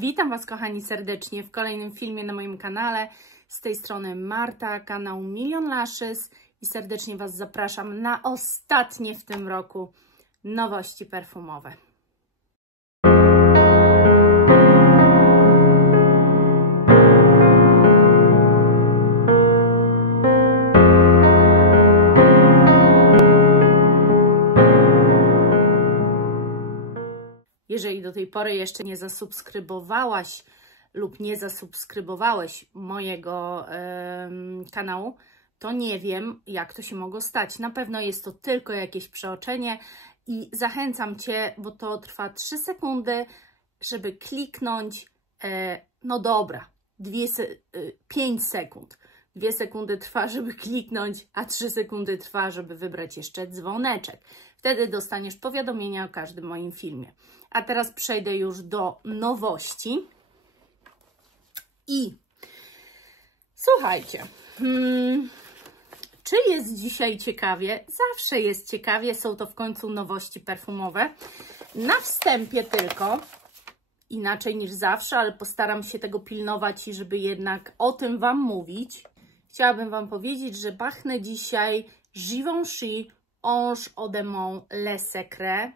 Witam Was, kochani, serdecznie w kolejnym filmie na moim kanale. Z tej strony Marta, kanał Milion Lashes i serdecznie Was zapraszam na ostatnie w tym roku nowości perfumowe. Jeżeli do tej pory jeszcze nie zasubskrybowałaś lub nie zasubskrybowałeś mojego kanału, to nie wiem, jak to się mogło stać. Na pewno jest to tylko jakieś przeoczenie i zachęcam Cię, bo to trwa 3 sekundy, żeby kliknąć, no dobra, 5 sekund. 2 sekundy trwa, żeby kliknąć, a 3 sekundy trwa, żeby wybrać jeszcze dzwoneczek. Wtedy dostaniesz powiadomienia o każdym moim filmie. A teraz przejdę już do nowości. I słuchajcie, czy jest dzisiaj ciekawie? Zawsze jest ciekawie, są to w końcu nowości perfumowe. Na wstępie tylko, inaczej niż zawsze, ale postaram się tego pilnować i żeby jednak o tym Wam mówić. Chciałabym Wam powiedzieć, że pachnę dzisiaj Givenchy Ange Eau de Mon Le Secret.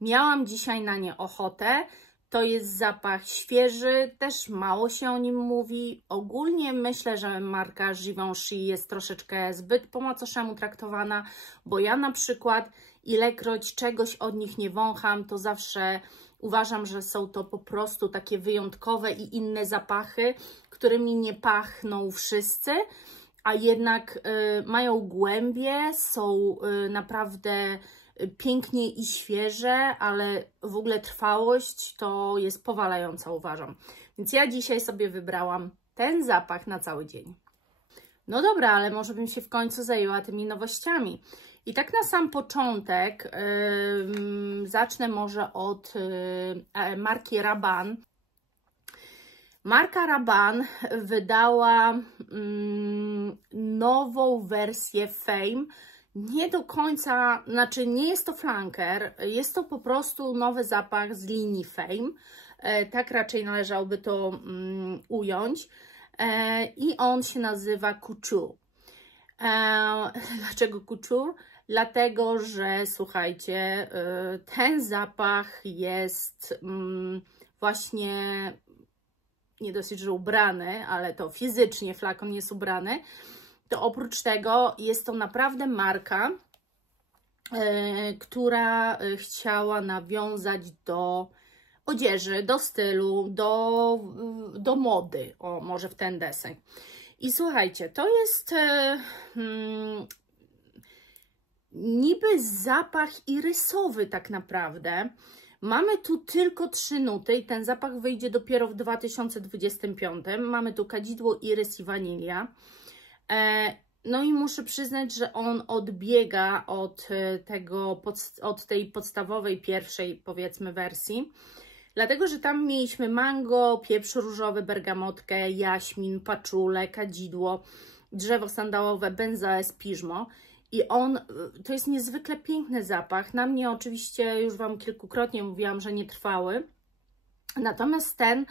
Miałam dzisiaj na nie ochotę. To jest zapach świeży, też mało się o nim mówi. Ogólnie myślę, że marka Givenchy jest troszeczkę zbyt po macoszemu traktowana, bo ja na przykład ilekroć czegoś od nich nie wącham, to zawsze uważam, że są to po prostu takie wyjątkowe i inne zapachy, którymi nie pachną wszyscy, a jednak mają głębie, są naprawdę pięknie i świeże, ale w ogóle trwałość to jest powalająca, uważam. Więc ja dzisiaj sobie wybrałam ten zapach na cały dzień. No dobra, ale może bym się w końcu zajęła tymi nowościami. I tak na sam początek zacznę może od marki Rabanne. Marka Rabanne wydała nową wersję Fame. Nie do końca, znaczy nie jest to flanker, jest to po prostu nowy zapach z linii Fame. Tak raczej należałoby to ująć. I on się nazywa Couture. Dlaczego Couture? Dlatego, że słuchajcie, ten zapach jest właśnie nie dosyć, że ubrany, ale to fizycznie flakon jest ubrany. To oprócz tego jest to naprawdę marka, która chciała nawiązać do odzieży, do stylu, do mody, o może w ten deseń. I słuchajcie, to jest niby zapach irysowy tak naprawdę. Mamy tu tylko 3 nuty i ten zapach wyjdzie dopiero w 2025. Mamy tu kadzidło, irys i wanilia. No i muszę przyznać, że on odbiega od tej podstawowej, pierwszej powiedzmy wersji. Dlatego, że tam mieliśmy mango, pieprz różowy, bergamotkę, jaśmin, paczulę, kadzidło, drzewo sandałowe, benzoes, piżmo. I to jest niezwykle piękny zapach. Na mnie oczywiście już Wam kilkukrotnie mówiłam, że nie trwały. Natomiast ten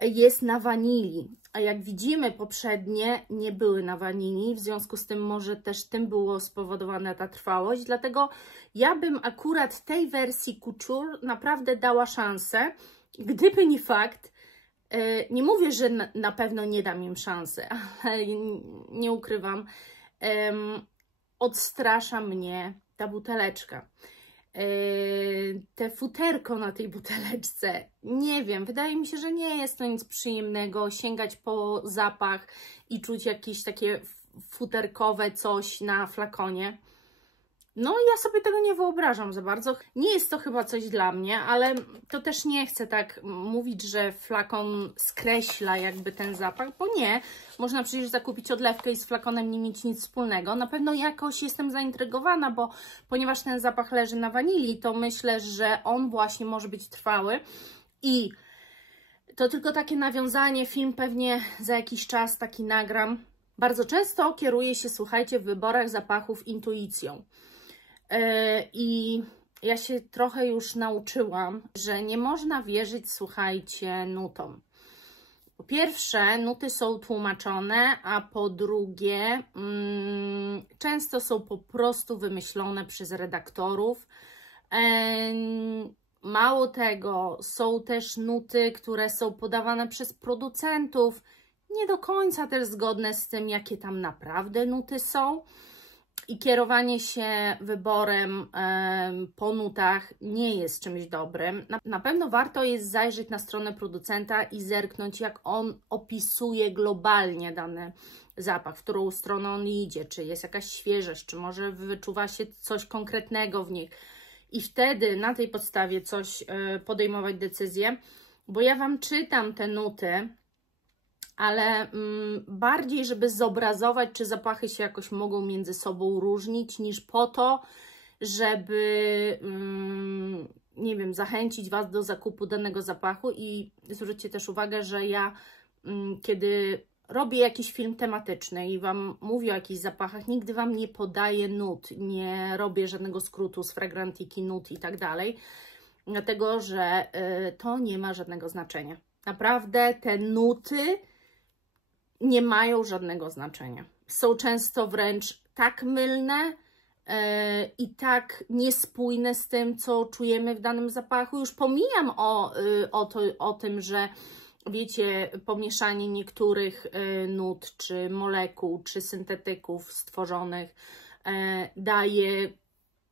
jest na wanilii. A jak widzimy, poprzednie nie były na wanilii. W związku z tym może też tym było spowodowana ta trwałość. Dlatego ja bym akurat tej wersji Couture naprawdę dała szansę. Gdyby nie fakt, nie mówię, że na pewno nie dam im szansy, ale nie ukrywam, odstrasza mnie ta buteleczka. Te futerko na tej buteleczce, nie wiem, wydaje mi się, że nie jest to nic przyjemnego sięgać po zapach i czuć jakieś takie futerkowe coś na flakonie. No i ja sobie tego nie wyobrażam za bardzo. Nie jest to chyba coś dla mnie, ale to też nie chcę tak mówić, że flakon skreśla jakby ten zapach, bo nie. Można przecież zakupić odlewkę i z flakonem nie mieć nic wspólnego. Na pewno jakoś jestem zaintrygowana, bo ponieważ ten zapach leży na wanilii, to myślę, że on właśnie może być trwały. I to tylko takie nawiązanie, film pewnie za jakiś czas taki nagram. Bardzo często kieruję się, słuchajcie, w wyborach zapachów intuicją. I ja się trochę już nauczyłam, że nie można wierzyć, słuchajcie, nutom. Po pierwsze, nuty są tłumaczone, a po drugie, często są po prostu wymyślone przez redaktorów. Mało tego, są też nuty, które są podawane przez producentów, nie do końca też zgodne z tym, jakie tam naprawdę nuty są. I kierowanie się wyborem po nutach nie jest czymś dobrym. Na pewno warto jest zajrzeć na stronę producenta i zerknąć, jak on opisuje globalnie dany zapach, w którą stronę on idzie, czy jest jakaś świeżość, czy może wyczuwa się coś konkretnego w nich. I wtedy na tej podstawie coś podejmować decyzję, bo ja Wam czytam te nuty, ale bardziej, żeby zobrazować, czy zapachy się jakoś mogą między sobą różnić, niż po to, żeby, nie wiem, zachęcić Was do zakupu danego zapachu. I zwróćcie też uwagę, że ja, kiedy robię jakiś film tematyczny i Wam mówię o jakichś zapachach, nigdy Wam nie podaję nut, nie robię żadnego skrótu z fragrantiki, nut i tak dalej, dlatego, że to nie ma żadnego znaczenia. Naprawdę te nuty nie mają żadnego znaczenia. Są często wręcz tak mylne i tak niespójne z tym, co czujemy w danym zapachu. Już pomijam o tym, że wiecie, pomieszanie niektórych nut, czy molekuł, czy syntetyków stworzonych daje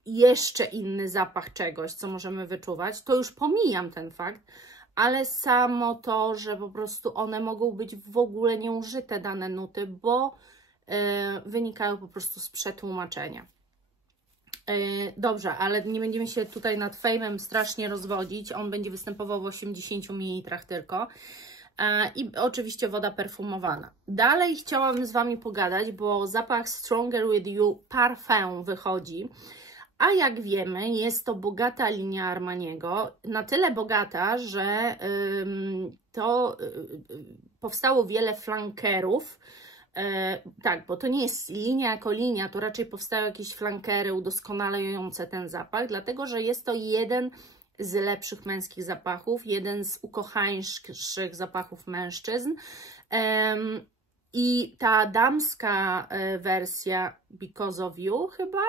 jeszcze inny zapach czegoś, co możemy wyczuwać. To już pomijam ten fakt, ale samo to, że po prostu one mogą być w ogóle nieużyte, dane nuty, bo wynikają po prostu z przetłumaczenia. Dobrze, ale nie będziemy się tutaj nad fejmem strasznie rozwodzić. On będzie występował w 80 ml tylko. I oczywiście woda perfumowana. Dalej chciałabym z Wami pogadać, bo zapach Stronger With You Parfum wychodzi. A jak wiemy, jest to bogata linia Armaniego, na tyle bogata, że powstało wiele flankerów. Tak, bo to nie jest linia jako linia, to raczej powstają jakieś flankery udoskonalające ten zapach, dlatego że jest to jeden z lepszych męskich zapachów, jeden z ukochańszych zapachów mężczyzn. I ta damska wersja Because of You chyba,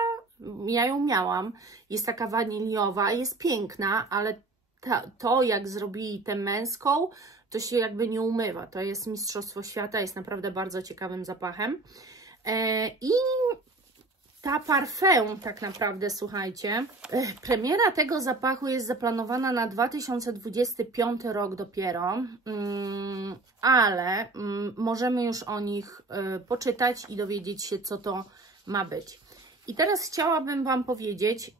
ja ją miałam, jest taka waniliowa, jest piękna, ale to jak zrobili tę męską, to się jakby nie umywa. To jest mistrzostwo świata, jest naprawdę bardzo ciekawym zapachem. I ta parfum tak naprawdę, słuchajcie, premiera tego zapachu jest zaplanowana na 2025 rok dopiero, ale możemy już o nich poczytać i dowiedzieć się, co to ma być. I teraz chciałabym Wam powiedzieć,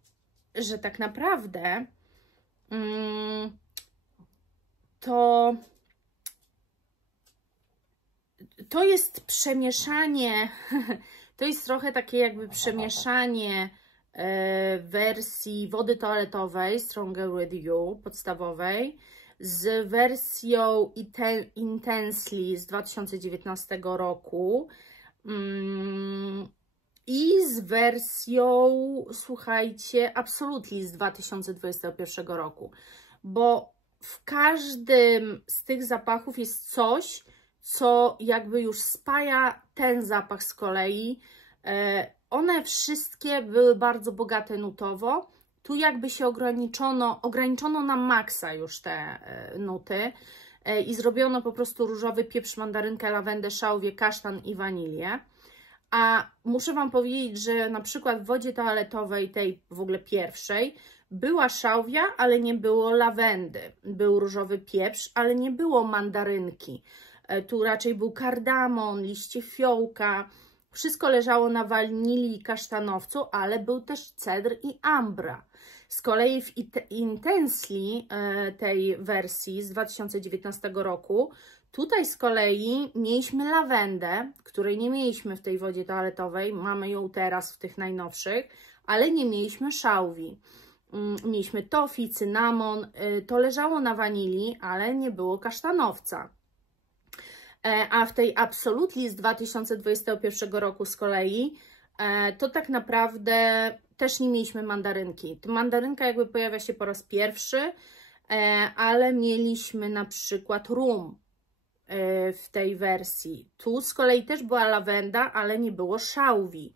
że tak naprawdę to jest przemieszanie, to jest trochę takie jakby przemieszanie wersji wody toaletowej Stronger With You podstawowej z wersją Intensely z 2019 roku i z wersją, słuchajcie, Absolutely z 2021 roku, bo w każdym z tych zapachów jest coś, co jakby już spaja ten zapach z kolei. One wszystkie były bardzo bogate nutowo. Tu jakby się ograniczono na maksa już te nuty i zrobiono po prostu różowy pieprz, mandarynkę, lawendę, szałwię, kasztan i wanilię. A muszę Wam powiedzieć, że na przykład w wodzie toaletowej, tej w ogóle pierwszej, była szałwia, ale nie było lawendy. Był różowy pieprz, ale nie było mandarynki. Tu raczej był kardamon, liście fiołka. Wszystko leżało na wanilii i kasztanowcu, ale był też cedr i ambra. Z kolei w Intensely tej wersji z 2019 roku, tutaj z kolei mieliśmy lawendę, której nie mieliśmy w tej wodzie toaletowej, mamy ją teraz w tych najnowszych, ale nie mieliśmy szałwi. Mieliśmy toffee, cynamon, to leżało na wanilii, ale nie było kasztanowca. A w tej Absolutely z 2021 roku z kolei, to tak naprawdę też nie mieliśmy mandarynki. Mandarynka jakby pojawia się po raz pierwszy, ale mieliśmy na przykład rum w tej wersji. Tu z kolei też była lawenda, ale nie było szałwi.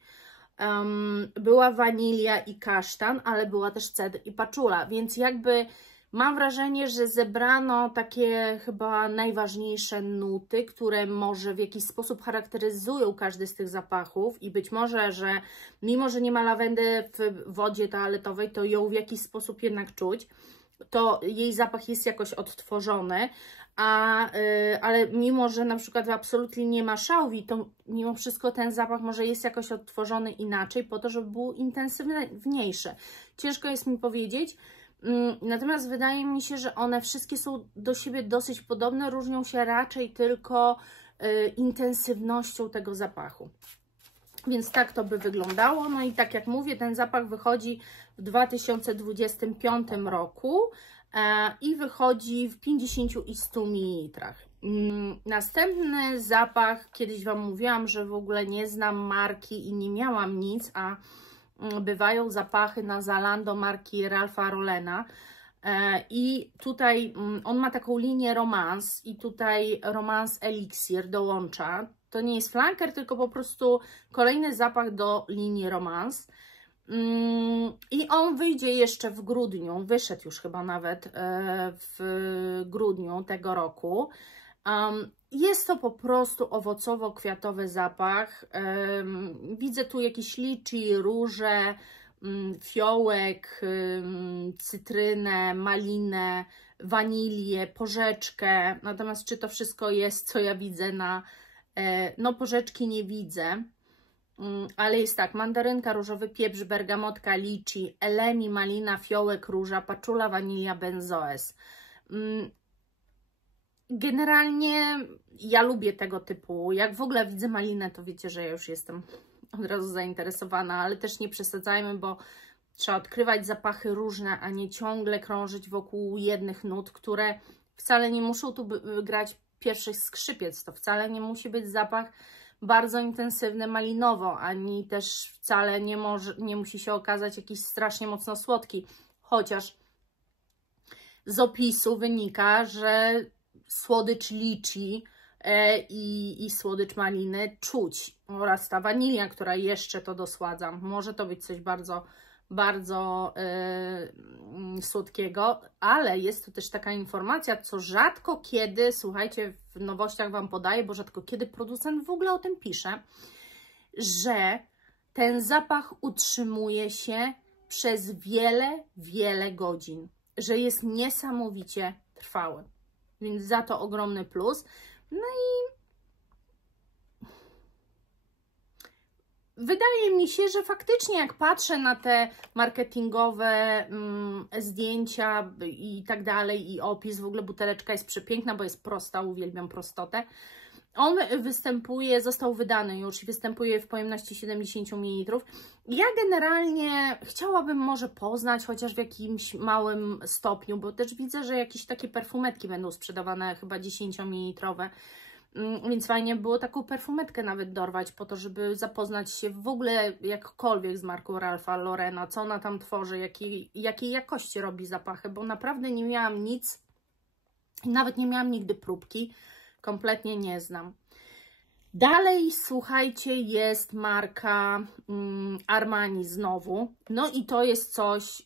Była wanilia i kasztan, ale była też cedr i paczula, więc jakby mam wrażenie, że zebrano takie chyba najważniejsze nuty, które może w jakiś sposób charakteryzują każdy z tych zapachów i być może, że mimo, że nie ma lawendy w wodzie toaletowej, to ją w jakiś sposób jednak czuć, to jej zapach jest jakoś odtworzony, ale mimo, że na przykład absolutnie nie ma szałwi, to mimo wszystko ten zapach może jest jakoś odtworzony inaczej, po to, żeby był intensywniejszy. Ciężko jest mi powiedzieć, natomiast wydaje mi się, że one wszystkie są do siebie dosyć podobne, różnią się raczej tylko intensywnością tego zapachu. Więc tak to by wyglądało. No i tak jak mówię, ten zapach wychodzi w 2025 roku i wychodzi w 50 i 100 ml. Następny zapach, kiedyś Wam mówiłam, że w ogóle nie znam marki i nie miałam nic, a bywają zapachy na Zalando marki Ralpha Laurena. I tutaj on ma taką linię Romance i tutaj Romance Elixir dołącza. To nie jest flanker, tylko po prostu kolejny zapach do linii Romance. I on wyjdzie jeszcze w grudniu, wyszedł już chyba nawet w grudniu tego roku. Jest to po prostu owocowo-kwiatowy zapach. Widzę tu jakieś liczy, róże, fiołek, cytrynę, malinę, wanilię, porzeczkę. Natomiast czy to wszystko jest, co ja widzę no porzeczki nie widzę, ale jest tak, mandarynka, różowy pieprz, bergamotka, liczy, elemi, malina, fiołek, róża, paczula, wanilia, benzoes. Generalnie ja lubię tego typu, jak w ogóle widzę malinę, to wiecie, że ja już jestem od razu zainteresowana, ale też nie przesadzajmy, bo trzeba odkrywać zapachy różne, a nie ciągle krążyć wokół jednych nut, które wcale nie muszą tu grać pierwszych skrzypiec. To wcale nie musi być zapach bardzo intensywny malinowo, ani też wcale nie musi się okazać jakiś strasznie mocno słodki. Chociaż z opisu wynika, że słodycz liczy i słodycz maliny czuć. Oraz ta wanilia, która jeszcze to dosładza. Może to być coś bardzo słodkiego, ale jest tu też taka informacja, co rzadko kiedy, słuchajcie, w nowościach Wam podaję, bo rzadko kiedy producent w ogóle o tym pisze, że ten zapach utrzymuje się przez wiele godzin, że jest niesamowicie trwały, więc za to ogromny plus. No i wydaje mi się, że faktycznie jak patrzę na te marketingowe zdjęcia i tak dalej i opis, w ogóle buteleczka jest przepiękna, bo jest prosta, uwielbiam prostotę. On występuje, został wydany już i występuje w pojemności 70 ml. Ja generalnie chciałabym może poznać chociaż w jakimś małym stopniu, bo też widzę, że jakieś takie perfumetki będą sprzedawane, chyba 10 ml. Więc fajnie było taką perfumetkę nawet dorwać po to, żeby zapoznać się w ogóle jakkolwiek z marką Ralpha Laurena, co ona tam tworzy, jakiej jakości robi zapachy, bo naprawdę nie miałam nic, nawet nie miałam nigdy próbki, kompletnie nie znam. Dalej, słuchajcie, jest marka Armani znowu, no i to jest coś,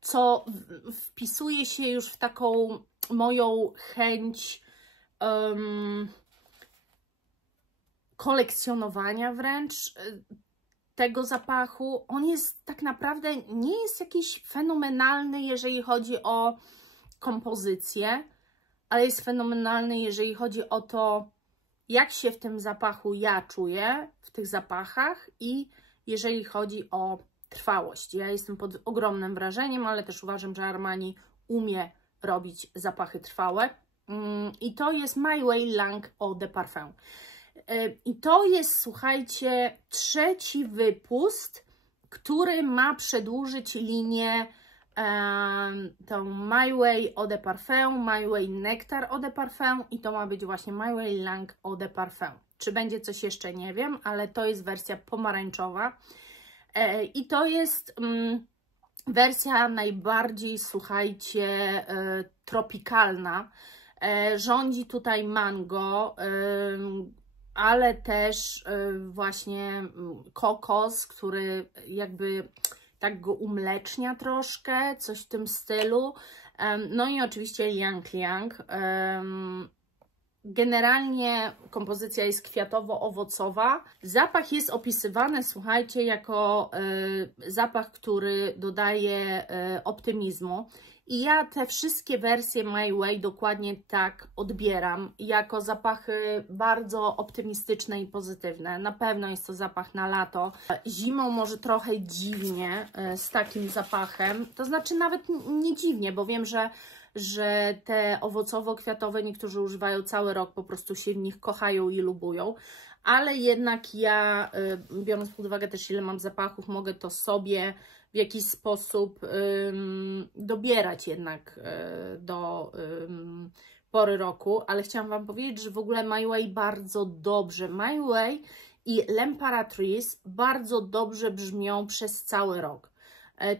co wpisuje się już w taką moją chęć kolekcjonowania wręcz tego zapachu. On jest tak naprawdę, nie jest jakiś fenomenalny, jeżeli chodzi o kompozycję, ale jest fenomenalny, jeżeli chodzi o to, jak się w tym zapachu ja czuję, w tych zapachach i jeżeli chodzi o trwałość. Ja jestem pod ogromnym wrażeniem, ale też uważam, że Armani umie robić zapachy trwałe. I to jest My Way Langue Eau de Parfum. I to jest, słuchajcie, trzeci wypust, który ma przedłużyć linię tą My Way Eau de Parfum, My Way Nectar Eau de Parfum i to ma być właśnie My Way Langue Eau de Parfum. Czy będzie coś jeszcze, nie wiem, ale to jest wersja pomarańczowa. I to jest wersja najbardziej, słuchajcie, tropikalna. Rządzi tutaj mango, ale też właśnie kokos, który jakby tak go umlecznia troszkę, coś w tym stylu. No i oczywiście Yang Liang. Generalnie kompozycja jest kwiatowo-owocowa. Zapach jest opisywany, słuchajcie, jako zapach, który dodaje optymizmu. I ja te wszystkie wersje My Way dokładnie tak odbieram, jako zapachy bardzo optymistyczne i pozytywne. Na pewno jest to zapach na lato. Zimą może trochę dziwnie z takim zapachem, to znaczy nawet nie dziwnie, bo wiem, że te owocowo-kwiatowe niektórzy używają cały rok, po prostu się w nich kochają i lubują, ale jednak ja, biorąc pod uwagę też ile mam zapachów, mogę to sobie w jakiś sposób dobierać jednak do pory roku, ale chciałam Wam powiedzieć, że w ogóle My Way bardzo dobrze, My Way i L'Impératrice bardzo dobrze brzmią przez cały rok.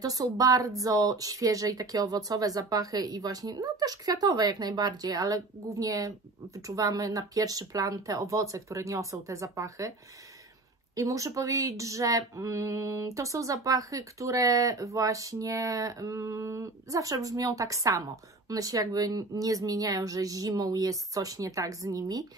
To są bardzo świeże i takie owocowe zapachy i właśnie, no też kwiatowe jak najbardziej, ale głównie wyczuwamy na pierwszy plan te owoce, które niosą te zapachy. I muszę powiedzieć, że to są zapachy, które właśnie zawsze brzmią tak samo. One się jakby nie zmieniają, że zimą jest coś nie tak z nimi.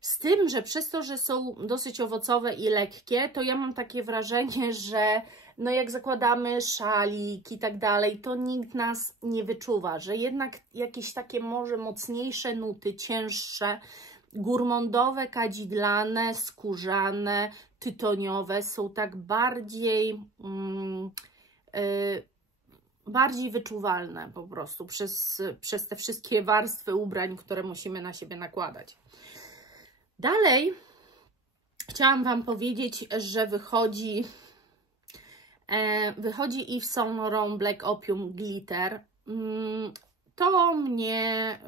Z tym, że przez to, że są dosyć owocowe i lekkie, to ja mam takie wrażenie, że no jak zakładamy szalik i tak dalej, to nikt nas nie wyczuwa, że jednak jakieś takie może mocniejsze nuty, cięższe, gurmondowe, kadzidlane, skórzane, tytoniowe są tak bardziej bardziej wyczuwalne po prostu przez te wszystkie warstwy ubrań, które musimy na siebie nakładać. Dalej chciałam Wam powiedzieć, że wychodzi Yves Saint Laurent Black Opium Glitter. To mnie...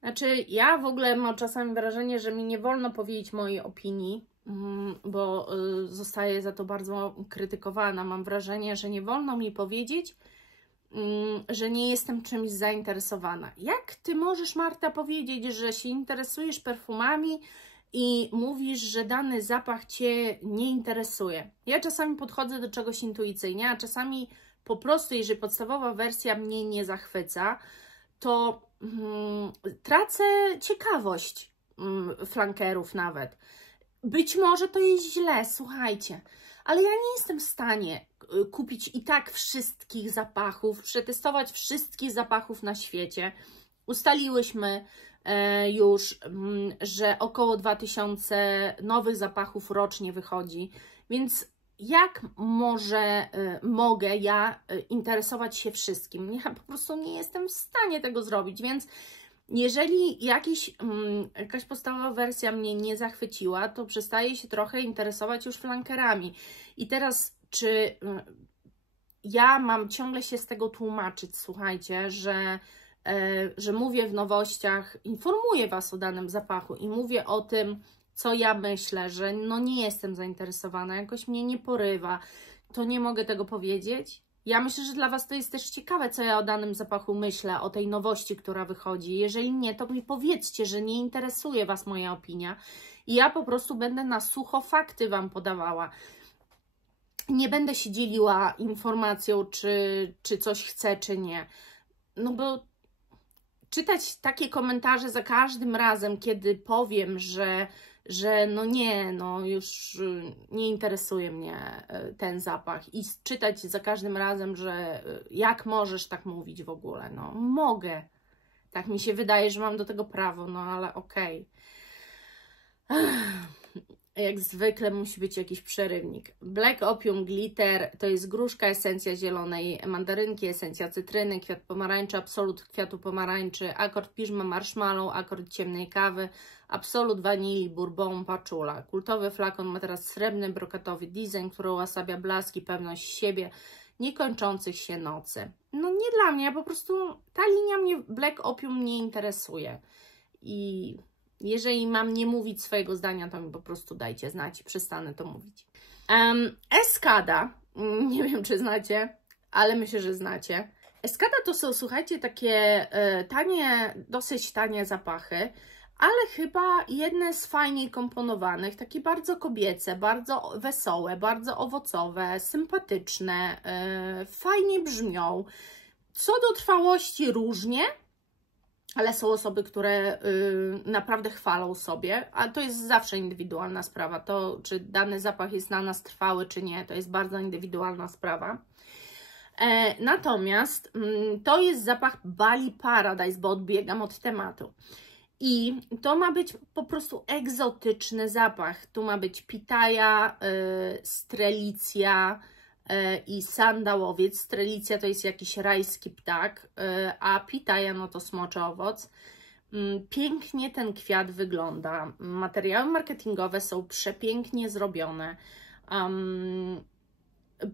Znaczy, ja w ogóle mam czasami wrażenie, że mi nie wolno powiedzieć mojej opinii, bo zostaję za to bardzo krytykowana. Mam wrażenie, że nie wolno mi powiedzieć, że nie jestem czymś zainteresowana. Jak Ty możesz, Marta, powiedzieć, że się interesujesz perfumami i mówisz, że dany zapach Cię nie interesuje? Ja czasami podchodzę do czegoś intuicyjnie, a czasami po prostu, jeżeli podstawowa wersja mnie nie zachwyca, to tracę ciekawość flankerów nawet. Być może to jest źle, słuchajcie, ale ja nie jestem w stanie kupić i tak wszystkich zapachów, przetestować wszystkich zapachów na świecie. Ustaliłyśmy już, że około 2000 nowych zapachów rocznie wychodzi, więc jak mogę ja interesować się wszystkim? Ja po prostu nie jestem w stanie tego zrobić, więc jeżeli jakaś podstawowa wersja mnie nie zachwyciła, to przestaję się trochę interesować już flankerami. I teraz, czy ja mam ciągle się z tego tłumaczyć, słuchajcie, że mówię w nowościach, informuję Was o danym zapachu i mówię o tym, co ja myślę, że no nie jestem zainteresowana, jakoś mnie nie porywa, to nie mogę tego powiedzieć. Ja myślę, że dla Was to jest też ciekawe, co ja o danym zapachu myślę, o tej nowości, która wychodzi. Jeżeli nie, to mi powiedzcie, że nie interesuje Was moja opinia i ja po prostu będę na sucho fakty Wam podawała. Nie będę się dzieliła informacją, czy coś chcę, czy nie. No bo czytać takie komentarze za każdym razem, kiedy powiem, że no nie, no już nie interesuje mnie ten zapach i czytać za każdym razem, że jak możesz tak mówić w ogóle, no mogę, tak mi się wydaje, że mam do tego prawo, no ale okej. Jak zwykle musi być jakiś przerywnik. Black Opium Glitter to jest gruszka, esencja zielonej mandarynki, esencja cytryny, kwiat pomarańczy, absolut kwiatu pomarańczy, akord piżma marshmallow, akord ciemnej kawy, absolut wanilii, bourbon, paczula. Kultowy flakon ma teraz srebrny, brokatowy design, który uosabia blask i pewność siebie niekończących się nocy. No nie dla mnie, po prostu ta linia mnie Black Opium nie interesuje. I Jeżeli mam nie mówić swojego zdania, to mi po prostu dajcie znać i przestanę to mówić. Escada, nie wiem czy znacie, ale myślę, że znacie. Escada to są, słuchajcie, takie tanie, dosyć tanie zapachy, ale chyba jedne z fajniej komponowanych, takie bardzo kobiece, bardzo wesołe, bardzo owocowe, sympatyczne, fajnie brzmią. Co do trwałości różnie, ale są osoby, które naprawdę chwalą sobie, a to jest zawsze indywidualna sprawa. To, czy dany zapach jest na nas trwały, czy nie, to jest bardzo indywidualna sprawa. Natomiast to jest zapach Bali Paradise, bo odbiegam od tematu. I to ma być po prostu egzotyczny zapach. Tu ma być pitaya, strelicja i sandałowiec. Strelicja to jest jakiś rajski ptak, a pitaya no to smoczy owoc. Pięknie ten kwiat wygląda. Materiały marketingowe są przepięknie zrobione.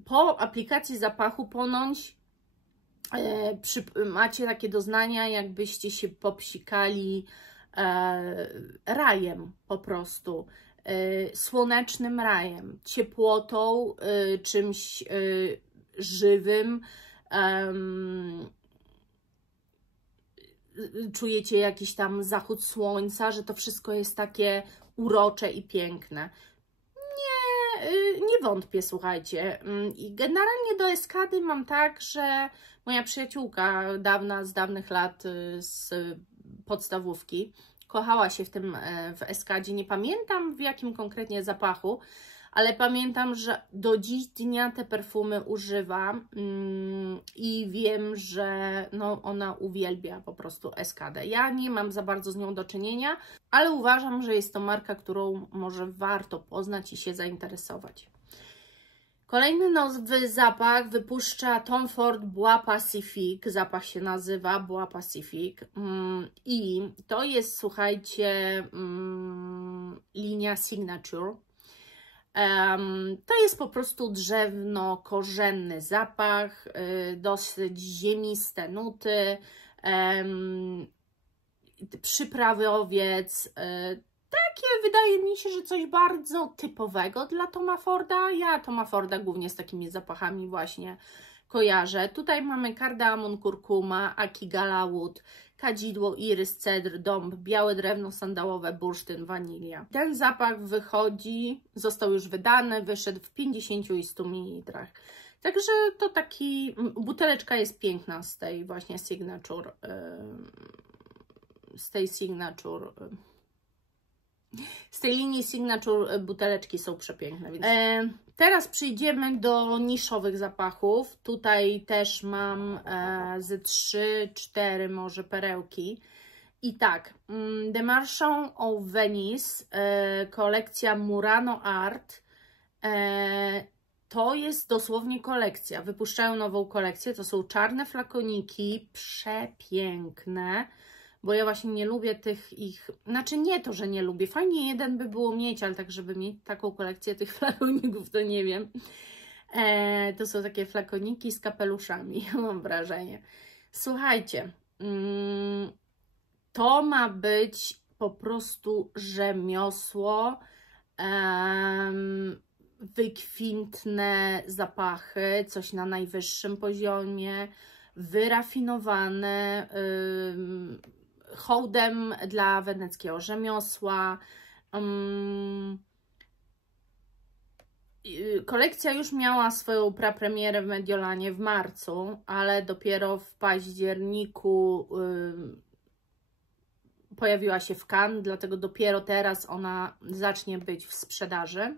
Po aplikacji zapachu ponoć macie takie doznania, jakbyście się popsikali rajem po prostu, słonecznym rajem, ciepłotą, czymś żywym, czujecie jakiś tam zachód słońca, że to wszystko jest takie urocze i piękne. Nie wątpię, słuchajcie. I generalnie do Escady mam tak, że moja przyjaciółka z dawnych lat z podstawówki kochała się w Escadzie. Nie pamiętam w jakim konkretnie zapachu, ale pamiętam, że do dziś dnia te perfumy używa i wiem, że no, ona uwielbia po prostu Escadę. Ja nie mam za bardzo z nią do czynienia, ale uważam, że jest to marka, którą może warto poznać i się zainteresować. Kolejny nowy zapach wypuszcza Tom Ford Bois Pacifique. Zapach się nazywa Bois Pacifique i to jest, słuchajcie, linia Signature. To jest po prostu drzewno-korzenny zapach, dosyć ziemiste nuty, przyprawowiec. Takie wydaje mi się, że coś bardzo typowego dla Toma Forda. Ja Toma Forda głównie z takimi zapachami właśnie kojarzę. Tutaj mamy kardamon, kurkuma, akigala wood, kadzidło, irys, cedr, dąb, białe drewno sandałowe, bursztyn, wanilia. Ten zapach został już wydany, wyszedł w 50 i 100 ml. Także to taki, buteleczka jest piękna z tej właśnie Signature, z tej linii Signature buteleczki są przepiękne. Więc... Teraz przejdziemy do niszowych zapachów. Tutaj też mam ze 3-4 może perełki. I tak, The Marchand of Venice, kolekcja Murano Art. To jest dosłownie kolekcja. Wypuszczają nową kolekcję. To są czarne flakoniki, przepiękne. Bo ja właśnie nie lubię tych ich, znaczy nie to, że nie lubię, fajnie jeden by było mieć, ale tak, żeby mieć taką kolekcję tych flakoników, to nie wiem. To są takie flakoniki z kapeluszami, mam wrażenie. Słuchajcie, to ma być po prostu rzemiosło, wykwintne zapachy, coś na najwyższym poziomie, wyrafinowane, hołdem dla weneckiego rzemiosła. Kolekcja już miała swoją prapremierę w Mediolanie w marcu, ale dopiero w październiku pojawiła się w Cannes, dlatego dopiero teraz ona zacznie być w sprzedaży.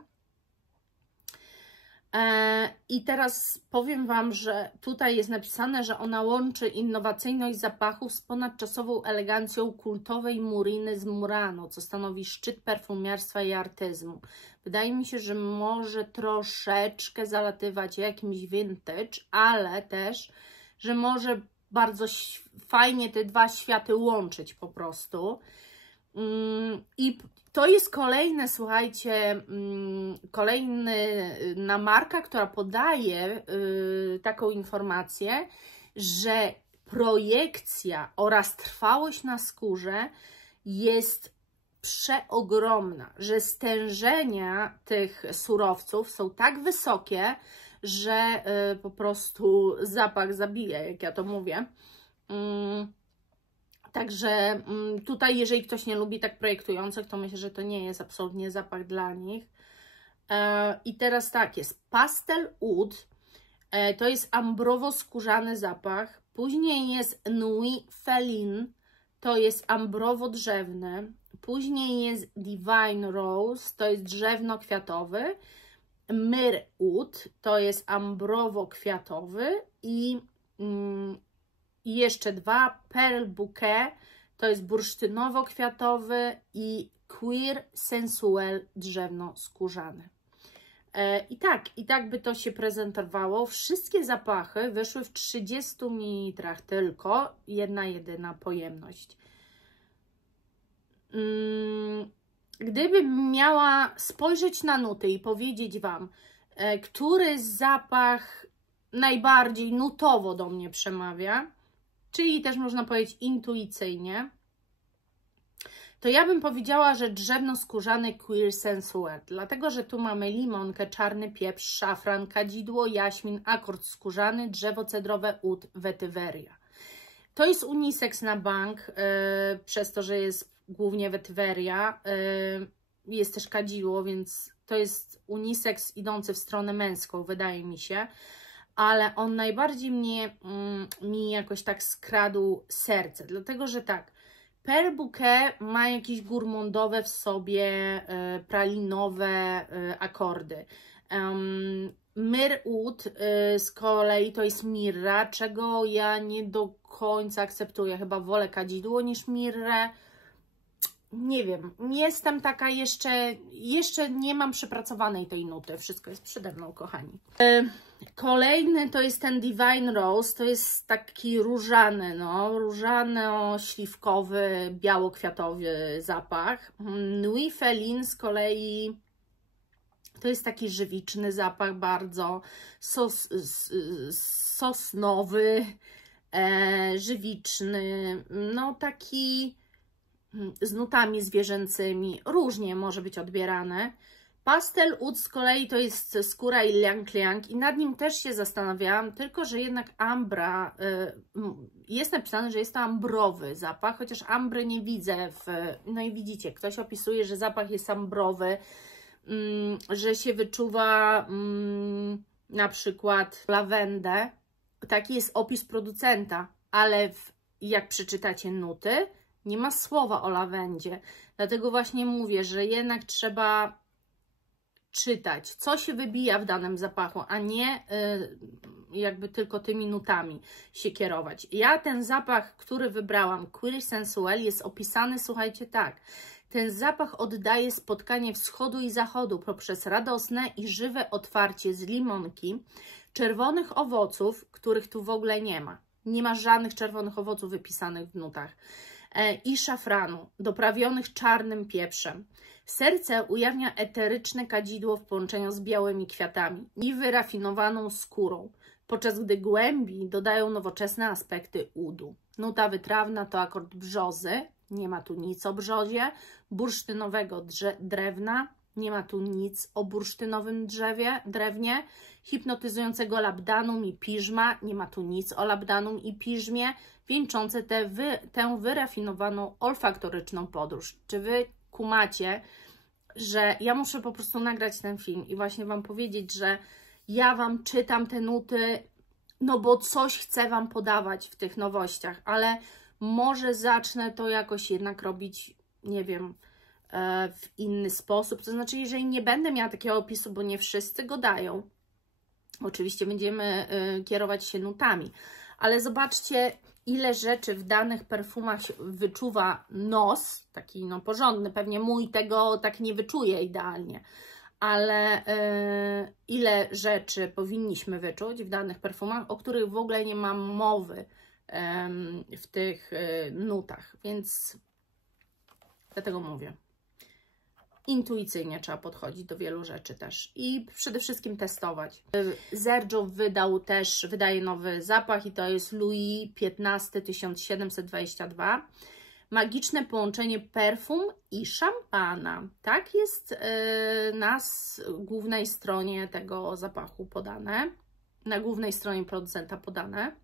I teraz powiem Wam, że tutaj jest napisane, że ona łączy innowacyjność zapachów z ponadczasową elegancją kultowej Muriny z Murano, co stanowi szczyt perfumiarstwa i artyzmu. Wydaje mi się, że może troszeczkę zalatywać jakimś vintage, ale też, że może bardzo fajnie te dwa światy łączyć po prostu. I to jest kolejne, słuchajcie, kolejna marka, która podaje taką informację, że projekcja oraz trwałość na skórze jest przeogromna, że stężenia tych surowców są tak wysokie, że po prostu zapach zabija, jak ja to mówię. Także tutaj, jeżeli ktoś nie lubi tak projektujących, to myślę, że to nie jest absolutnie zapach dla nich. I teraz tak, jest Pastel Oud, to jest ambrowo-skórzany zapach. Później jest Nuit Feline, to jest ambrowo-drzewny. Później jest Divine Rose, to jest drzewno-kwiatowy. Myrrh Oud, to jest ambrowo-kwiatowy. I jeszcze dwa, Pearl Bouquet, to jest bursztynowo-kwiatowy i Queer Sensuel drzewno-skórzany. I tak by to się prezentowało. Wszystkie zapachy wyszły w 30 ml tylko, jedna jedyna pojemność. Gdybym miała spojrzeć na nuty i powiedzieć Wam, który zapach najbardziej nutowo do mnie przemawia, czyli też można powiedzieć intuicyjnie, to ja bym powiedziała, że drzewno-skórzany Queer Sensuel, dlatego, że tu mamy limonkę, czarny pieprz, szafran, kadzidło, jaśmin, akord skórzany, drzewo cedrowe, oud, wetyweria. To jest unisex na bank, przez to, że jest głównie wetyweria, jest też kadzidło, więc to jest unisex idący w stronę męską, wydaje mi się, ale on najbardziej mi jakoś tak skradł serce, dlatego, że tak, Pearl Bouquet ma jakieś gourmandowe w sobie, pralinowe akordy. Myrrh Oud z kolei to jest mirra, czego ja nie do końca akceptuję. Chyba wolę kadzidło niż mirrę. Nie wiem, jestem taka jeszcze nie mam przepracowanej tej nuty. Wszystko jest przede mną, kochani. Kolejny to jest ten Divine Rose, to jest taki różany, różano-śliwkowy, biało-kwiatowy zapach. Nuit Feline z kolei to jest taki żywiczny zapach, bardzo sosnowy, żywiczny, no taki z nutami zwierzęcymi, różnie może być odbierane. Pastel Oud z kolei to jest skóra Ylang Ylang i nad nim też się zastanawiałam, tylko że jednak ambra, jest napisane, że jest to ambrowy zapach, chociaż ambry nie widzę, no i widzicie, ktoś opisuje, że zapach jest ambrowy, że się wyczuwa na przykład lawendę, taki jest opis producenta, ale jak przeczytacie nuty, nie ma słowa o lawendzie, dlatego właśnie mówię, że jednak trzeba czytać, co się wybija w danym zapachu, a nie jakby tylko tymi nutami się kierować. Ja ten zapach, który wybrałam, Queer Sensuel, jest opisany, słuchajcie, tak. Ten zapach oddaje spotkanie wschodu i zachodu poprzez radosne i żywe otwarcie z limonki, czerwonych owoców, których tu w ogóle nie ma. Nie ma żadnych czerwonych owoców wypisanych w nutach. I szafranu, doprawionych czarnym pieprzem. Serce ujawnia eteryczne kadzidło w połączeniu z białymi kwiatami i wyrafinowaną skórą, podczas gdy głębi dodają nowoczesne aspekty udu. Nuta wytrawna to akord brzozy, nie ma tu nic o brzozie, bursztynowego drewna, nie ma tu nic o bursztynowym drewnie, hipnotyzującego labdanum i piżma, nie ma tu nic o labdanum i piżmie, wieńczące tę wyrafinowaną olfaktoryczną podróż. Czy Wy kumacie, że ja muszę po prostu nagrać ten film i właśnie Wam powiedzieć, że ja Wam czytam te nuty, no bo coś chcę Wam podawać w tych nowościach, ale może zacznę to jakoś jednak robić, nie wiem, w inny sposób. To znaczy, jeżeli nie będę miała takiego opisu, bo nie wszyscy go dają, oczywiście będziemy kierować się nutami, ale zobaczcie, ile rzeczy w danych perfumach wyczuwa nos, taki no porządny, pewnie mój tego tak nie wyczuje idealnie, ale ile rzeczy powinniśmy wyczuć w danych perfumach, o których w ogóle nie mam mowy w tych nutach, więc dlatego mówię. Intuicyjnie trzeba podchodzić do wielu rzeczy też i przede wszystkim testować. Sergio wydaje nowy zapach i to jest Louis XV 1722. magiczne połączenie perfum i szampana. Tak jest na głównej stronie tego zapachu podane, na głównej stronie producenta podane.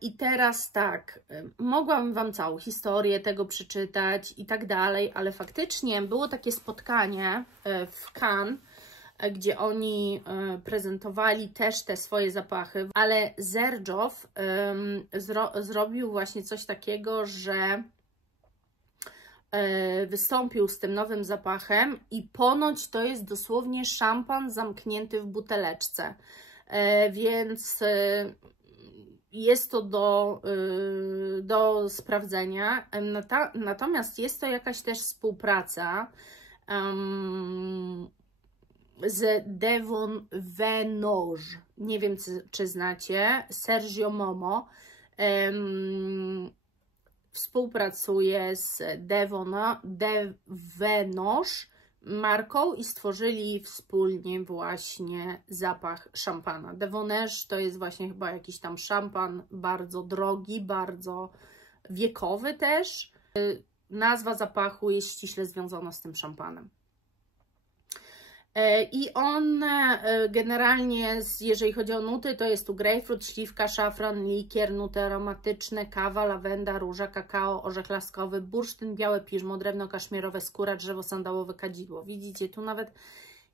I teraz tak, mogłam Wam całą historię tego przeczytać i tak dalej, ale faktycznie było takie spotkanie w Cannes, gdzie oni prezentowali też te swoje zapachy, ale Xerjoff zrobił właśnie coś takiego, że wystąpił z tym nowym zapachem i ponoć to jest dosłownie szampan zamknięty w buteleczce, więc jest to do sprawdzenia. Natomiast jest to jakaś też współpraca z Devon Venoge. Nie wiem, czy znacie. Sergio Momo współpracuje z Venoge marką i stworzyli wspólnie właśnie zapach szampana. Devonage to jest właśnie chyba jakiś tam szampan bardzo drogi, bardzo wiekowy też. Nazwa zapachu jest ściśle związana z tym szampanem. I on generalnie, jeżeli chodzi o nuty, to jest tu grejpfrut, śliwka, szafran, likier, nuty aromatyczne, kawa, lawenda, róża, kakao, orzech laskowy, bursztyn, białe piżmo, drewno kaszmirowe, skóra, drzewo sandałowe, kadzidło. Widzicie, tu nawet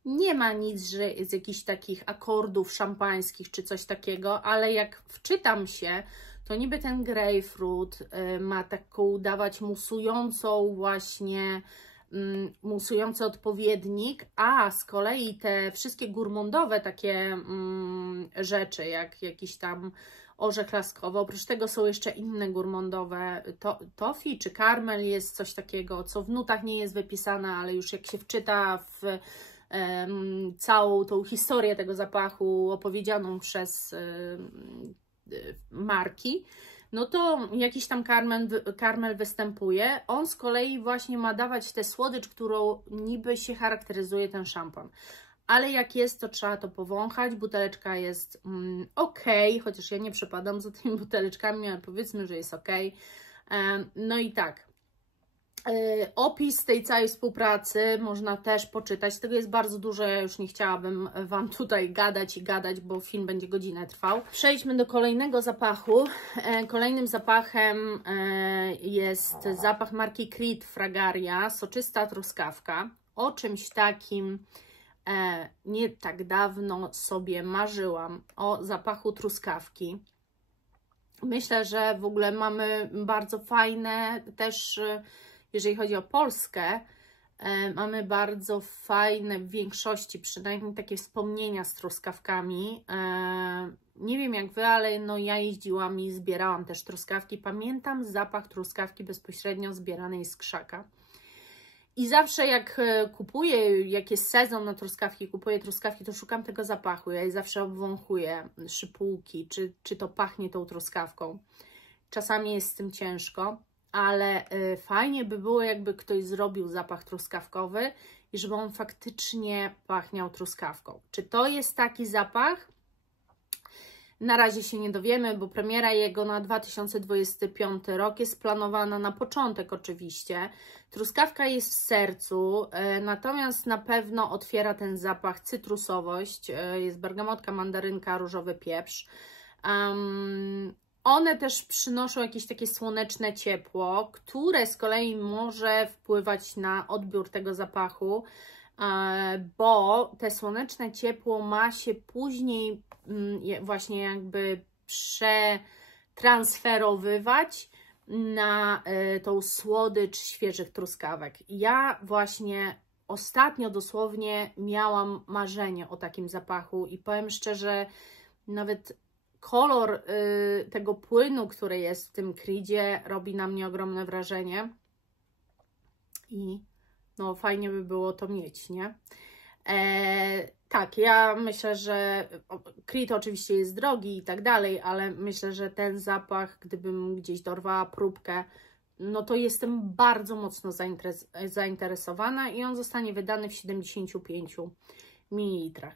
nie ma nic z jakichś takich akordów szampańskich czy coś takiego, ale jak wczytam się, to niby ten grejpfrut ma taką dawać musującą właśnie musujący odpowiednik, a z kolei te wszystkie gourmandowe takie rzeczy, jak jakiś tam orzech laskowy, oprócz tego są jeszcze inne gourmandowe, toffee czy karmel jest coś takiego, co w nutach nie jest wypisane, ale już jak się wczyta w całą tą historię tego zapachu opowiedzianą przez marki, no to jakiś tam karmel występuje. On z kolei właśnie ma dawać tę słodycz, którą niby się charakteryzuje ten szampan. Ale jak jest, to trzeba to powąchać. Buteleczka jest ok, chociaż ja nie przepadam za tymi buteleczkami, ale powiedzmy, że jest ok. No i tak. Opis tej całej współpracy można też poczytać. Tego jest bardzo dużo, ja już nie chciałabym Wam tutaj gadać, bo film będzie godzinę trwał. Przejdźmy do kolejnego zapachu. Kolejnym zapachem jest zapach marki Creed Fragaria, soczysta truskawka. O czymś takim nie tak dawno sobie marzyłam, o zapachu truskawki. Myślę, że w ogóle mamy bardzo fajne też, jeżeli chodzi o Polskę, mamy bardzo fajne, w większości przynajmniej, takie wspomnienia z truskawkami. Nie wiem jak Wy, ale no ja jeździłam i zbierałam też truskawki. Pamiętam zapach truskawki bezpośrednio zbieranej z krzaka. I zawsze jak kupuję, jak jest sezon na truskawki, kupuję truskawki, to szukam tego zapachu. Ja je zawsze obwąchuję, szypułki, czy to pachnie tą truskawką. Czasami jest z tym ciężko, ale fajnie by było, jakby ktoś zrobił zapach truskawkowy i żeby on faktycznie pachniał truskawką. Czy to jest taki zapach? Na razie się nie dowiemy, bo premiera jego na 2025 rok jest planowana na początek oczywiście. Truskawka jest w sercu, natomiast na pewno otwiera ten zapach cytrusowość. Jest bergamotka, mandarynka, różowy pieprz. One też przynoszą jakieś takie słoneczne ciepło, które z kolei może wpływać na odbiór tego zapachu, bo te słoneczne ciepło ma się później właśnie jakby przetransferowywać na tą słodycz świeżych truskawek. Ja właśnie ostatnio dosłownie miałam marzenie o takim zapachu i powiem szczerze, nawet kolor tego płynu, który jest w tym Creedzie, robi na mnie ogromne wrażenie i no fajnie by było to mieć, nie? Tak, ja myślę, że Creed oczywiście jest drogi i tak dalej, ale myślę, że ten zapach, gdybym gdzieś dorwała próbkę, no to jestem bardzo mocno zainteresowana i on zostanie wydany w 75 ml.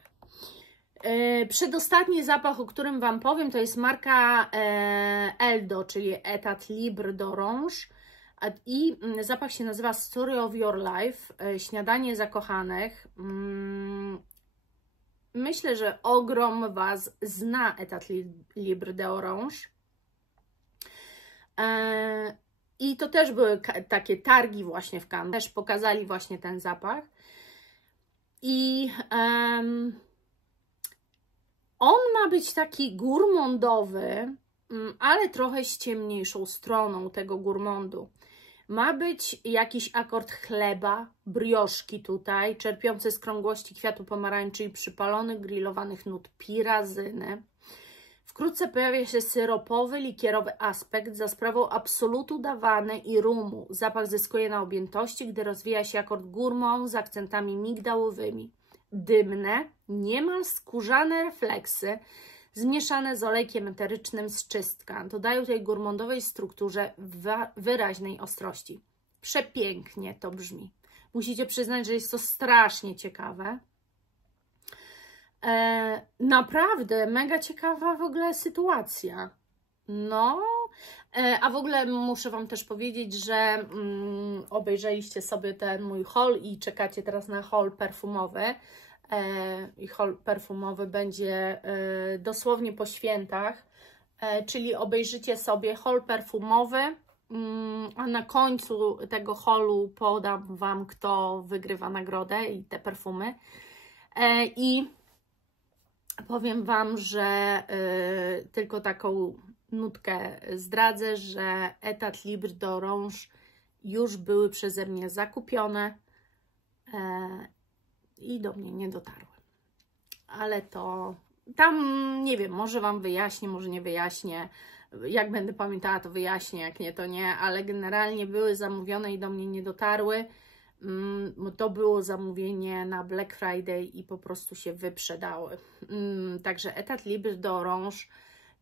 Przedostatni zapach, o którym Wam powiem, to jest marka Eldo, czyli Etat Libre d'Orange. I zapach się nazywa Story of Your Life, śniadanie zakochanych. Myślę, że ogrom Was zna Etat Libre d'Orange. I to też były takie targi właśnie w Cannes, też pokazali właśnie ten zapach. I on ma być taki gourmandowy, ale trochę z ciemniejszą stroną tego gourmandu. Ma być jakiś akord chleba, brioszki tutaj, czerpiący z krągłości kwiatu pomarańczy i przypalonych, grillowanych nut pirazyny. Wkrótce pojawia się syropowy, likierowy aspekt za sprawą absolutu dawany i rumu. Zapach zyskuje na objętości, gdy rozwija się akord gourmand z akcentami migdałowymi. Dymne, niemal skórzane refleksy, zmieszane z olejkiem eterycznym z czystka, dodają tej gourmandowej strukturze wyraźnej ostrości. Przepięknie to brzmi. Musicie przyznać, że jest to strasznie ciekawe. Naprawdę mega ciekawa w ogóle sytuacja. No, a w ogóle muszę Wam też powiedzieć, że obejrzeliście sobie ten mój haul i czekacie teraz na haul perfumowy. I haul perfumowy będzie dosłownie po świętach, czyli obejrzycie sobie haul perfumowy, a na końcu tego haulu podam Wam, kto wygrywa nagrodę i te perfumy. I powiem Wam, że tylko taką nutkę zdradzę, że Etat Libre d'Orange już były przeze mnie zakupione i do mnie nie dotarły. Ale to tam, nie wiem, może Wam wyjaśnię, może nie wyjaśnię. Jak będę pamiętała, to wyjaśnię, jak nie, to nie. Ale generalnie były zamówione i do mnie nie dotarły. To było zamówienie na Black Friday i po prostu się wyprzedały. Także Etat Libre d'Orange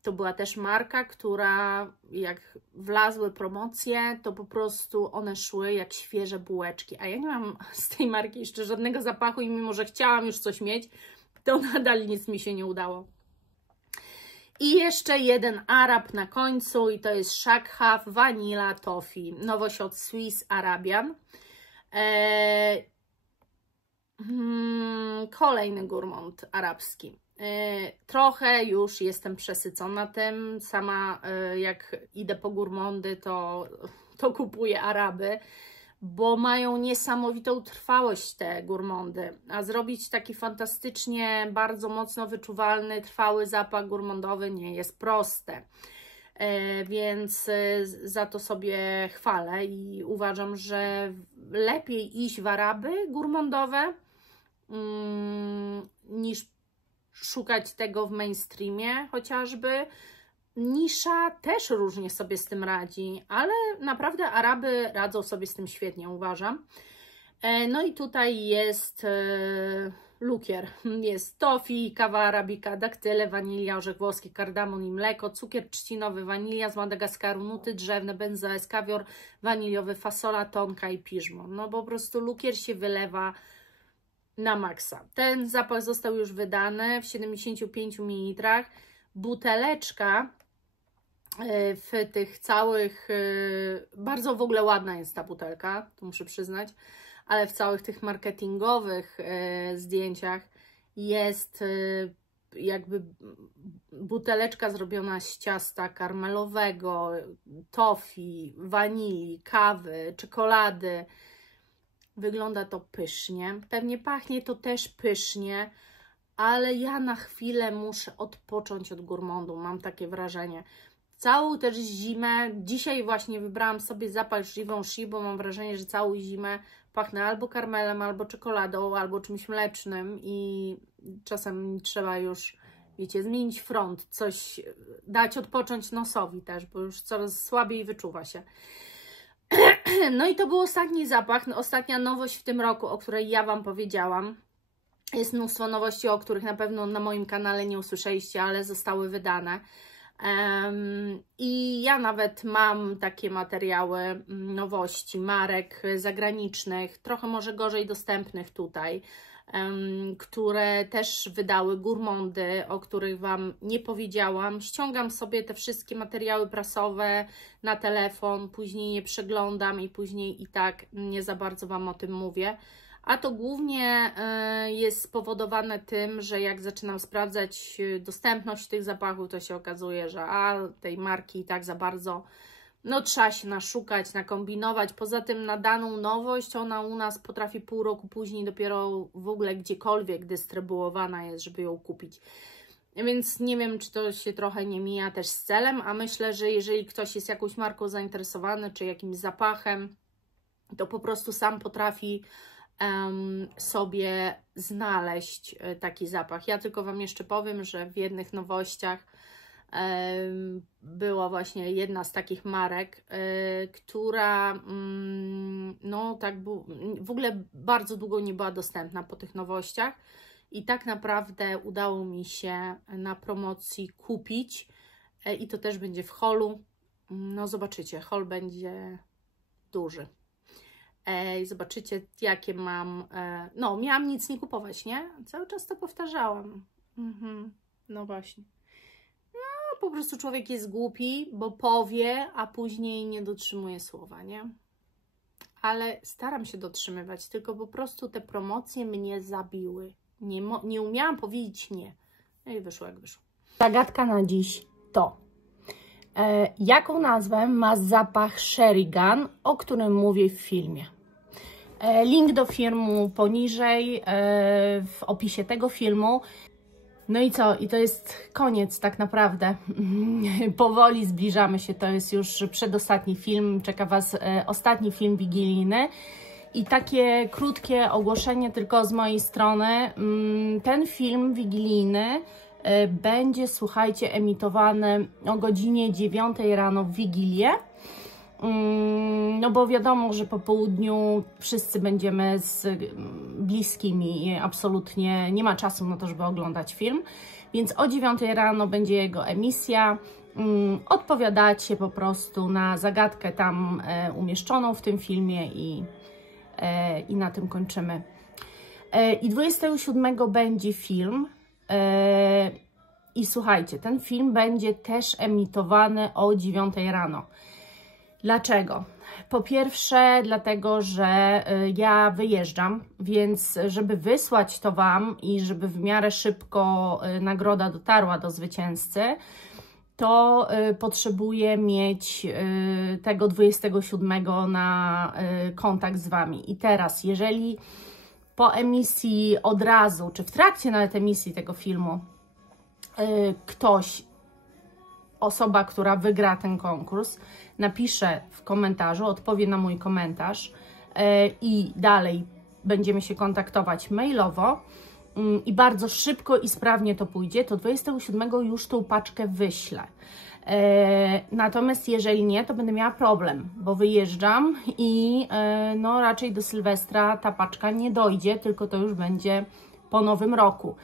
to była też marka, która jak wlazły promocje, to po prostu one szły jak świeże bułeczki. A ja nie mam z tej marki jeszcze żadnego zapachu i mimo, że chciałam już coś mieć, to nadal nic mi się nie udało. I jeszcze jeden Arab na końcu i to jest Shakha Vanilla Toffee. Nowość od Swiss Arabian. Kolejny gourmand arabski. Trochę już jestem przesycona tym. Sama jak idę po gourmandy, to kupuję Araby, bo mają niesamowitą trwałość te gourmandy. A zrobić taki fantastycznie, bardzo mocno wyczuwalny, trwały zapach gourmandowy nie jest proste. Więc za to sobie chwalę i uważam, że lepiej iść w Araby gourmandowe niż szukać tego w mainstreamie chociażby. Nisza też różnie sobie z tym radzi, ale naprawdę Araby radzą sobie z tym świetnie, uważam. No i tutaj jest lukier. Jest toffee, kawa arabika, daktyle, wanilia, orzech włoski, kardamon i mleko, cukier trzcinowy, wanilia z Madagaskaru, nuty drzewne, benzoes, kawior waniliowy, fasola, tonka i piżmon. No po prostu lukier się wylewa na maksa. Ten zapach został już wydany w 75 ml. Buteleczka w tych całych, bardzo w ogóle ładna jest ta butelka, to muszę przyznać, ale w całych tych marketingowych zdjęciach jest jakby buteleczka zrobiona z ciasta karmelowego, toffee, wanilii, kawy, czekolady. Wygląda to pysznie. Pewnie pachnie to też pysznie, ale ja na chwilę muszę odpocząć od gourmandu. Mam takie wrażenie. Całą też zimę, dzisiaj właśnie wybrałam sobie zapach Givenchy, bo mam wrażenie, że całą zimę pachnę albo karmelem, albo czekoladą, albo czymś mlecznym i czasem trzeba już, wiecie, zmienić front, coś dać odpocząć nosowi też, bo już coraz słabiej wyczuwa się. No i to był ostatni zapach, ostatnia nowość w tym roku, o której ja Wam powiedziałam. Jest mnóstwo nowości, o których na pewno na moim kanale nie usłyszeliście, ale zostały wydane. I ja nawet mam takie materiały nowości, marek zagranicznych, trochę może gorzej dostępnych tutaj. które też wydały Gourmandy, o których Wam nie powiedziałam. Ściągam sobie te wszystkie materiały prasowe na telefon, później je przeglądam i później i tak nie za bardzo Wam o tym mówię. A to głównie jest spowodowane tym, że jak zaczynam sprawdzać dostępność tych zapachów, to się okazuje, że tej marki i tak za bardzo no trzeba się naszukać, nakombinować. Poza tym na daną nowość ona u nas potrafi pół roku później dopiero w ogóle gdziekolwiek dystrybuowana jest, żeby ją kupić. Więc nie wiem, czy to się trochę nie mija też z celem, a myślę, że jeżeli ktoś jest jakąś marką zainteresowany, czy jakimś zapachem, to po prostu sam potrafi sobie znaleźć taki zapach. Ja tylko Wam jeszcze powiem, że w jednych nowościach była właśnie jedna z takich marek, która no tak w ogóle bardzo długo nie była dostępna po tych nowościach i tak naprawdę udało mi się na promocji kupić i to też będzie w holu. No zobaczycie, hol będzie duży. Zobaczycie, jakie mam. No, miałam nic nie kupować, nie? Cały czas to powtarzałam. No właśnie. No, po prostu człowiek jest głupi, bo powie, a później nie dotrzymuje słowa, nie? Ale staram się dotrzymywać, tylko po prostu te promocje mnie zabiły. Nie umiałam powiedzieć nie. No i wyszło jak wyszło. Zagadka na dziś to. Jaką nazwę ma zapach Sherigan, o którym mówię w filmie? Link do filmu poniżej, w opisie tego filmu. No i co? I to jest koniec tak naprawdę. Powoli zbliżamy się, to jest już przedostatni film, czeka Was ostatni film wigilijny. I takie krótkie ogłoszenie tylko z mojej strony. Ten film wigilijny będzie, słuchajcie, emitowany o godzinie 9 rano w Wigilię. No bo wiadomo, że po południu wszyscy będziemy z bliskimi i absolutnie nie ma czasu na to, żeby oglądać film. Więc o 9 rano będzie jego emisja. Odpowiadacie po prostu na zagadkę tam umieszczoną w tym filmie i na tym kończymy. I 27 będzie film. I słuchajcie, ten film będzie też emitowany o 9 rano. Dlaczego? Po pierwsze, dlatego, że ja wyjeżdżam, więc żeby wysłać to Wam i żeby w miarę szybko nagroda dotarła do zwycięzcy, to potrzebuję mieć tego 27 na kontakt z Wami. I teraz, jeżeli po emisji od razu, czy w trakcie nawet emisji tego filmu, osoba, która wygra ten konkurs, napisze w komentarzu, odpowie na mój komentarz i dalej będziemy się kontaktować mailowo i bardzo szybko i sprawnie to pójdzie, to 27 już tą paczkę wyślę. Natomiast jeżeli nie, to będę miała problem, bo wyjeżdżam i no raczej do Sylwestra ta paczka nie dojdzie, tylko to już będzie po nowym roku.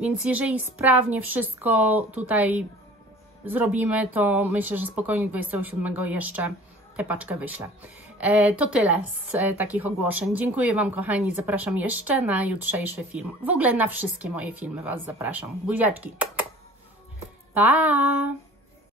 Więc jeżeli sprawnie wszystko tutaj zrobimy, to myślę, że spokojnie 27 jeszcze tę paczkę wyślę. To tyle z takich ogłoszeń. Dziękuję Wam, kochani. Zapraszam jeszcze na jutrzejszy film. W ogóle na wszystkie moje filmy Was zapraszam. Buziaczki. Pa!